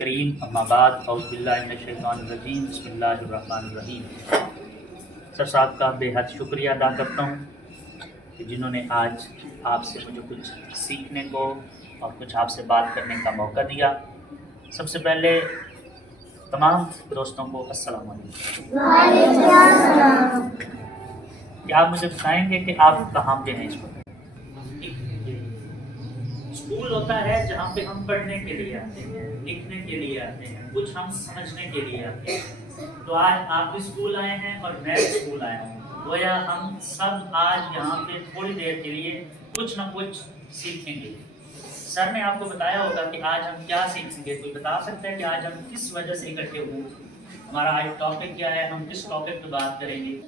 کریم اما بعد اعوذ باللہ من الشیطان الرجیم بسم اللہ الرحمن الرحیم۔ سر صاحب کا بے حد شکریہ ادا کرتا ہوں کہ جنہوں نے آج آپ سے مجھے کچھ سیکھنے کو اور کچھ آپ سے بات کرنے کا موقع دیا۔ سب سے پہلے تمام دوستوں کو السلام علیکم۔ کیا آپ مجھے بتائیں گے کہ آپ کہاں پہ ہیں اس وقت؟ اسکول ہوتا ہے جہاں پہ ہم پڑھنے کے لیے آتے ہیں، لکھنے کے لیے آتے ہیں، کچھ ہم سمجھنے کے لیے آتے ہیں۔ تو آج آپ بھی اسکول آئے ہیں اور میں بھی اسکول آیا ہوں، گویا ہم سب آج یہاں پہ تھوڑی دیر کے لیے کچھ نہ کچھ سیکھیں گے۔ سر نے آپ کو بتایا ہوگا کہ آج ہم کیا سیکھیں گے، کوئی بتا سکتا ہے کہ آج ہم کس وجہ سے اکٹھے ہوئے، ہمارا آج ٹاپک کیا ہے، ہم کس ٹاپک پہ بات کریں گے؟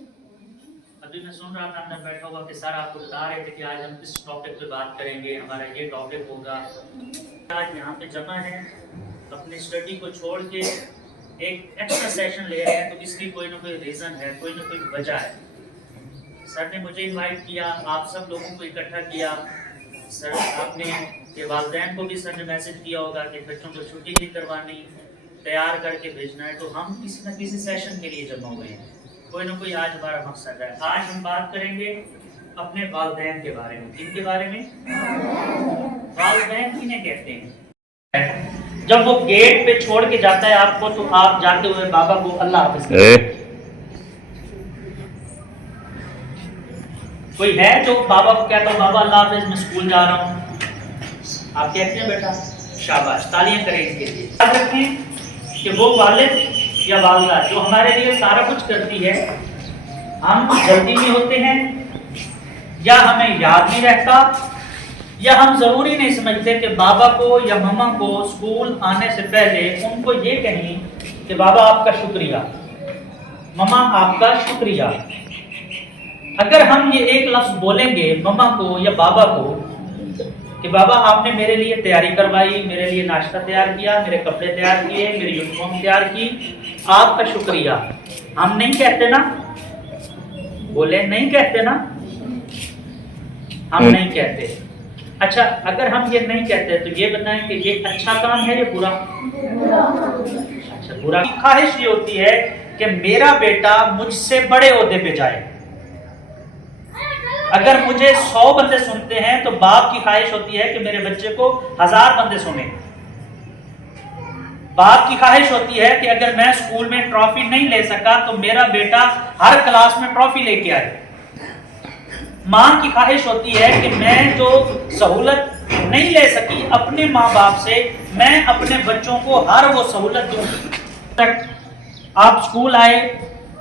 ابھی میں سن رہا تھا اندر بیٹھا ہوا کہ سر آپ کو بتا رہے تھے کہ آج ہم کس ٹاپک پہ بات کریں گے، ہمارا یہ ٹاپک ہوگا۔ آج یہاں پہ جمع ہے، اپنی اسٹڈی کو چھوڑ کے ایک ایکسٹرا سیشن لے رہے ہیں، تو اس کی کوئی نہ کوئی ریزن ہے، کوئی نہ کوئی وجہ ہے۔ سر نے مجھے انوائٹ کیا، آپ سب لوگوں کو اکٹھا کیا۔ سر آپ نے کہ والدین کو بھی سر نے میسج کیا ہوگا کہ بچوں کو چھٹی نہیں کروانی، تیار کر کے بھیجنا ہے، تو ہم کسی نہ کسی سیشن کے لیے جمع ہوئے ہیں، کوئی نہ کوئی آج ہمارا مقصد ہے۔ آج ہم بات کریں گے اپنے والدین کے بارے میں۔ کن کے بارے میں؟ والدین کنہیں کہتے ہیں؟ جب وہ گیٹ پہ چھوڑ کے جاتا ہے آپ کو، تو آپ جاتے ہوئے بابا کو اللہ حافظ کہتے ہیں۔ کوئی ہے جو بابا کو کہتا ہو بابا اللہ حافظ میں اسکول جا رہا ہوں؟ آپ کہتے ہیں بیٹا؟ شاباش، تالیاں کریں اس کے لیے۔ یاد رکھیں کہ وہ والد یا والدہ جو ہمارے لیے سارا کچھ کرتی ہے، ہم جلدی میں ہوتے ہیں یا ہمیں یاد نہیں رہتا، یا ہم ضروری نہیں سمجھتے کہ بابا کو یا مما کو اسکول آنے سے پہلے ان کو یہ کہیں کہ بابا آپ کا شکریہ، مما آپ کا شکریہ۔ اگر ہم یہ ایک لفظ بولیں گے مما کو یا بابا کو کہ بابا آپ نے میرے لیے تیاری کروائی، میرے لیے ناشتہ تیار کیا، میرے کپڑے تیار کیے، میری یونیفارم تیار کی، آپ کا شکریہ، ہم نہیں کہتے نا؟ بولے نہیں کہتے نا؟ ہم نہیں کہتے۔ اچھا، اگر ہم یہ نہیں کہتے تو یہ بتائیں کہ یہ اچھا کام ہے یا برا؟ اچھا، برا۔ خواہش یہ ہوتی ہے کہ میرا بیٹا مجھ سے بڑے عہدے پہ جائے۔ اگر مجھے 100 بندے سنتے ہیں تو باپ کی خواہش ہوتی ہے کہ میرے بچے کو 1000 بندے سنیں۔ باپ کی خواہش ہوتی ہے کہ اگر میں اسکول میں ٹرافی نہیں لے سکا تو میرا بیٹا ہر کلاس میں ٹرافی لے کے آئے۔ ماں کی خواہش ہوتی ہے کہ میں جو سہولت نہیں لے سکی اپنے ماں باپ سے، میں اپنے بچوں کو ہر وہ سہولت دوں۔ آپ اسکول آئے،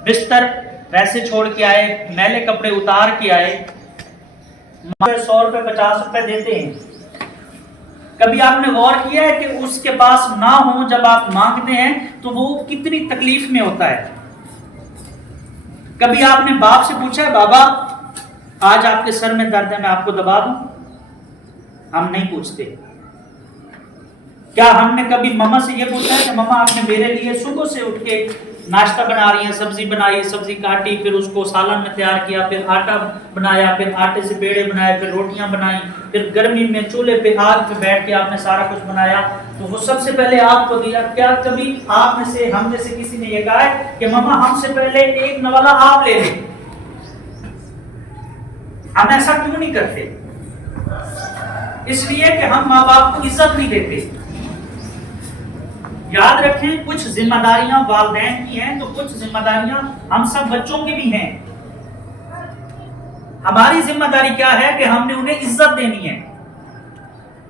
بستر ویسے چھوڑ کے آئے، میلے کپڑے اتار کے آئے، 100 روپے 50 روپے دیتے ہیں۔ کبھی آپ نے غور کیا ہے کہ اس کے پاس نہ ہو جب آپ مانگتے ہیں تو وہ کتنی تکلیف میں ہوتا ہے؟ کبھی آپ نے باپ سے پوچھا ہے بابا آج آپ کے سر میں درد ہے، میں آپ کو دبا دوں؟ ہم نہیں پوچھتے۔ کیا ہم نے کبھی مما سے یہ پوچھا ہے کہ مما آپ نے میرے لیے صبح سے اٹھ کے ناشتہ بنا رہی ہیں، سبزی بنائی، سبزی کاٹی، پھر اس کو سالن میں تیار کیا، پھر آٹا بنایا، پھر آٹے سے پیڑے بنائے، پھر روٹیاں بنائیں، پھر گرمی میں چولہے پہ آگ پہ بیٹھ کے آپ نے سارا کچھ بنایا، تو وہ سب سے پہلے آپ کو دیا؟ کیا کبھی آپ میں سے ہم میں سے کسی نے یہ کہا ہے کہ مما ہم سے پہلے ایک نوالا آپ لے لیں؟ ہم ایسا کیوں نہیں کرتے؟ اس لیے کہ ہم ماں باپ کو عزت نہیں دیتے۔ یاد رکھیں کچھ ذمہ داریاں والدین کی ہیں تو کچھ ذمہ داریاں ہم سب بچوں کی بھی ہیں۔ ہماری ذمہ داری کیا ہے کہ ہم نے انہیں عزت دینی ہے،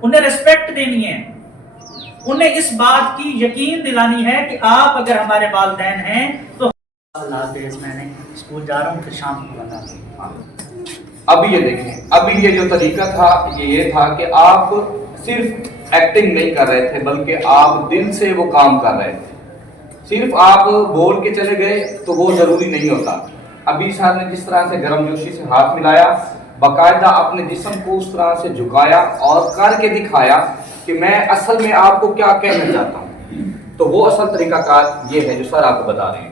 انہیں ریسپیکٹ دینی ہے، انہیں اس بات کی یقین دلانی ہے کہ آپ اگر ہمارے والدین ہیں تو اللہ حافظ، میں نے اسکول جا رہا ہوں، پھر شام کو بتا دوں۔ ابھی یہ دیکھیں، ابھی یہ جو طریقہ تھا یہ تھا کہ آپ صرف ایکٹنگ نہیں کر رہے تھے بلکہ آپ دل سے وہ کام کر رہے تھے۔ صرف آپ بول کے چلے گئے تو وہ ضروری نہیں ہوتا۔ ابھی صاحب نے جس طرح سے گرم جوشی سے ہاتھ ملایا، باقاعدہ اپنے جسم کو اس طرح سے جھکایا اور کر کے دکھایا کہ میں اصل میں آپ کو کیا کہنا چاہتا ہوں، تو وہ اصل طریقہ کار یہ ہے جو سر آپ کو بتا رہے ہیں۔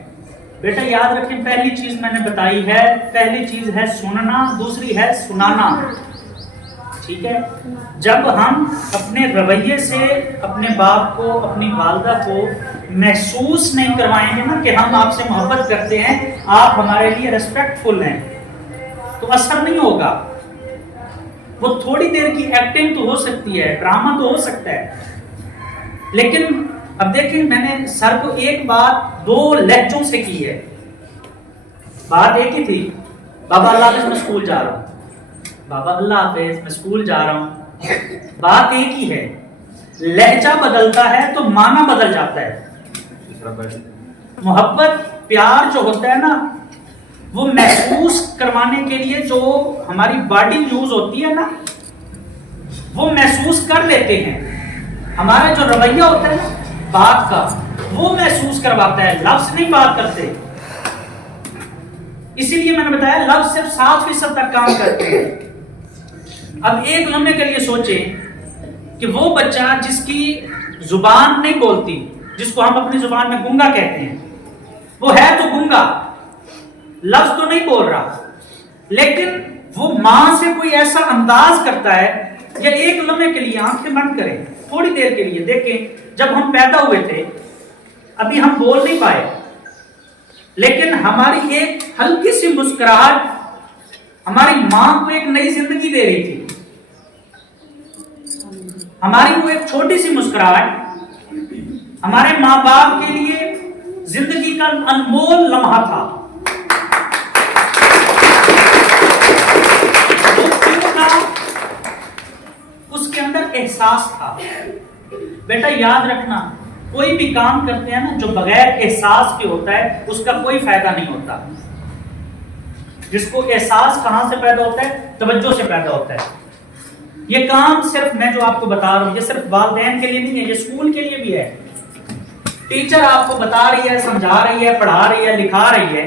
بیٹا یاد رکھیں، پہلی چیز میں نے بتائی ہے، پہلی چیز ہے سننا، دوسری ہے سنانا۔ ٹھیک ہے؟ جب ہم اپنے رویے سے اپنے باپ کو اپنی والدہ کو محسوس نہیں کروائیں گے نا کہ ہم آپ سے محبت کرتے ہیں، آپ ہمارے لیے ریسپیکٹ فل ہیں، تو اثر نہیں ہوگا. وہ تھوڑی دیر کی ایکٹنگ تو ہو سکتی ہے، ڈرامہ تو ہو سکتا ہے، لیکن اب دیکھیں میں نے سر کو ایک بات 2 لہجوں سے کی ہے. بات ایک ہی تھی، بابا اللہ حافظ میں اسکول جا رہا ہوں، بابا اللہ حافظ میں اسکول جا رہا ہوں، بات ایک ہی ہے، لہجہ بدلتا ہے تو معنی بدل جاتا ہے. محبت پیار جو ہوتا ہے نا، وہ محسوس کروانے کے لیے جو ہماری باڈی یوز ہوتی ہے نا، وہ محسوس کر لیتے ہیں. ہمارا جو رویہ ہوتا ہے نا بات کا، وہ محسوس کرواتا ہے، لفظ نہیں بات کرتے. اسی لیے میں نے بتایا لفظ صرف 7% تک کام کرتے ہیں. اب ایک لمحے کے لیے سوچیں کہ وہ بچہ جس کی زبان نہیں بولتی، جس کو ہم اپنی زبان میں گونگا کہتے ہیں، وہ ہے تو گونگا، لفظ تو نہیں بول رہا، لیکن وہ ماں سے کوئی ایسا انداز کرتا ہے. یا ایک لمحے کے لیے آنکھیں بند کریں، تھوڑی دیر کے لیے دیکھیں، جب ہم پیدا ہوئے تھے ابھی ہم بول نہیں پائے، لیکن ہماری ایک ہلکی سی مسکراہٹ ہماری ماں کو ایک نئی زندگی دے رہی تھی. ہماری وہ ایک چھوٹی سی مسکراہٹ ہمارے ماں باپ کے لیے زندگی کا انمول لمحہ تھا. اس کے اندر احساس تھا. بیٹا یاد رکھنا، کوئی بھی کام کرتے ہیں نا جو بغیر احساس کے ہوتا ہے اس کا کوئی فائدہ نہیں ہوتا. جس کو احساس کہاں سے پیدا ہوتا ہے؟ توجہ سے پیدا ہوتا ہے. یہ کام صرف میں جو آپ کو بتا رہا ہوں یہ صرف والدین کے لیے نہیں ہے، یہ اسکول کے لیے بھی ہے. ٹیچر آپ کو بتا رہی ہے، سمجھا رہی ہے، پڑھا رہی ہے، لکھا رہی ہے،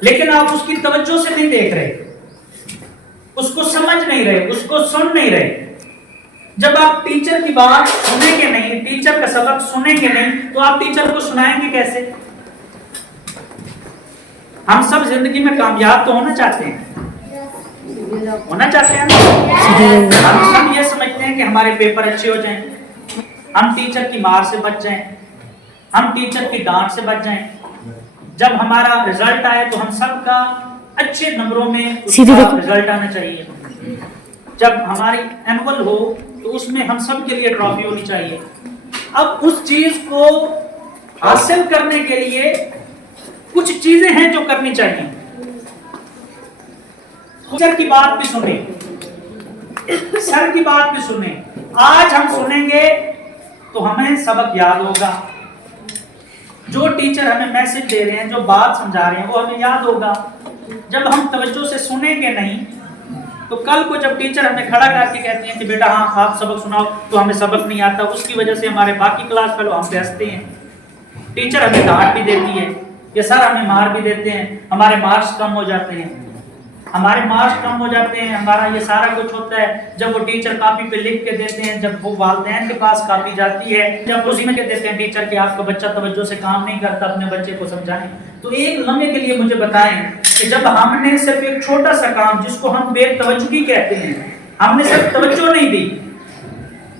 لیکن آپ اس کی توجہ سے نہیں دیکھ رہے، اس کو سمجھ نہیں رہے، اس کو سن نہیں رہے. جب آپ ٹیچر کی بات سنیں گے نہیں، ٹیچر کا سبق سنیں گے نہیں، تو آپ ٹیچر کو سنائیں گے کیسے؟ ہم سب زندگی میں کامیاب تو ہونا چاہتے ہیں، ہونا چاہتے ہیں نا؟ ہم سب یہ سمجھتے ہیں کہ ہمارے پیپر اچھے ہو جائیں، ہم ٹیچر کی مار سے بچ جائیں، ہم ٹیچر کی ڈانٹ سے بچ جائیں. جب ہمارا رزلٹ آئے تو ہم سب کا اچھے نمبروں میں اس کا رزلٹ آنا چاہیے. جب ہماری اینول ہو تو اس میں ہم سب کے لیے ٹرافی ہونی چاہیے. اب اس چیز کو حاصل کرنے کے لیے کچھ چیزیں ہیں جو کرنی چاہیے. ٹیچر کی بات بھی سنیں، سر کی بات بھی سنیں. آج ہم سنیں گے تو ہمیں سبق یاد ہوگا. جو ٹیچر ہمیں میسج دے رہے ہیں، جو بات سمجھا رہے ہیں، وہ ہمیں یاد ہوگا. جب ہم توجہ سے سنیں گے نہیں تو کل کو جب ٹیچر ہمیں کھڑا کر کے کہتے ہیں کہ بیٹا ہاں آپ سبق سناؤ، تو ہمیں سبق نہیں آتا. اس کی وجہ سے ہمارے باقی کلاس فیلو ہم پہ ہنستے ہیں. ٹیچر ہمیں ڈانٹ بھی دیتی ہے یا سر ہمیں مار بھی دیتے ہیں، ہمارے مارکس کم ہو جاتے ہیں. ہمارے مارکس کم ہو جاتے ہیں، ہمارا یہ سارا کچھ ہوتا ہے جب وہ ٹیچر کاپی پہ لکھ کے دیتے ہیں، جب وہ والدین کے پاس کاپی جاتی ہے، جب اسی میں کہتے ہیں ٹیچر کہ آپ کا بچہ توجہ سے کام نہیں کرتا، اپنے بچے کو سمجھائیں. تو ایک لمحے کے لیے مجھے بتائیں کہ جب ہم نے صرف ایک چھوٹا سا کام جس کو ہم بے توجہی کہتے ہیں، ہم نے صرف توجہ نہیں دی،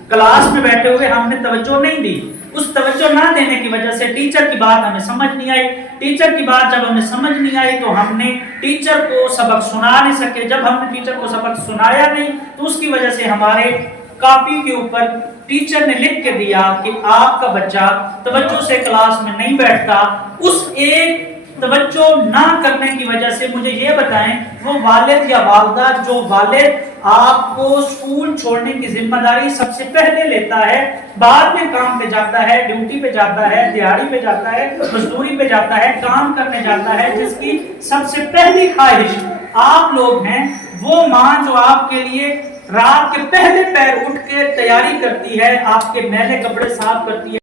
کلاس میں بیٹھے ہوئے ہم نے توجہ نہیں دی، اس توجہ نہ دینے کی وجہ سے ٹیچر کی بات ہمیں سمجھ نہیں آئی. ٹیچر کی بات جب ہمیں سمجھ نہیں آئی تو ہم نے ٹیچر کو سبق سنا نہیں سکے. جب ہم نے ٹیچر کو سبق سنایا نہیں تو اس کی وجہ سے ہمارے کاپی کے اوپر ٹیچر نے لکھ کے دیا کہ آپ کا بچہ توجہ سے کلاس میں نہیں بیٹھتا. اس ایک توجہ نہ کرنے کی وجہ سے مجھے یہ بتائیں وہ والد یا والدہ جو والد آپ کو اسکول چھوڑنے کی ذمہ داری سب سے پہلے لیتا ہے، بعد میں کام پہ جاتا ہے، ڈیوٹی پہ جاتا ہے، دیہڑی پہ جاتا ہے، مزدوری پہ جاتا ہے، کام کرنے جاتا ہے، جس کی سب سے پہلی خواہش آپ لوگ ہیں، وہ ماں جو آپ کے لیے رات کے پہلے پیر اٹھ کے تیاری کرتی ہے، آپ کے میلے کپڑے صاف کرتی ہے.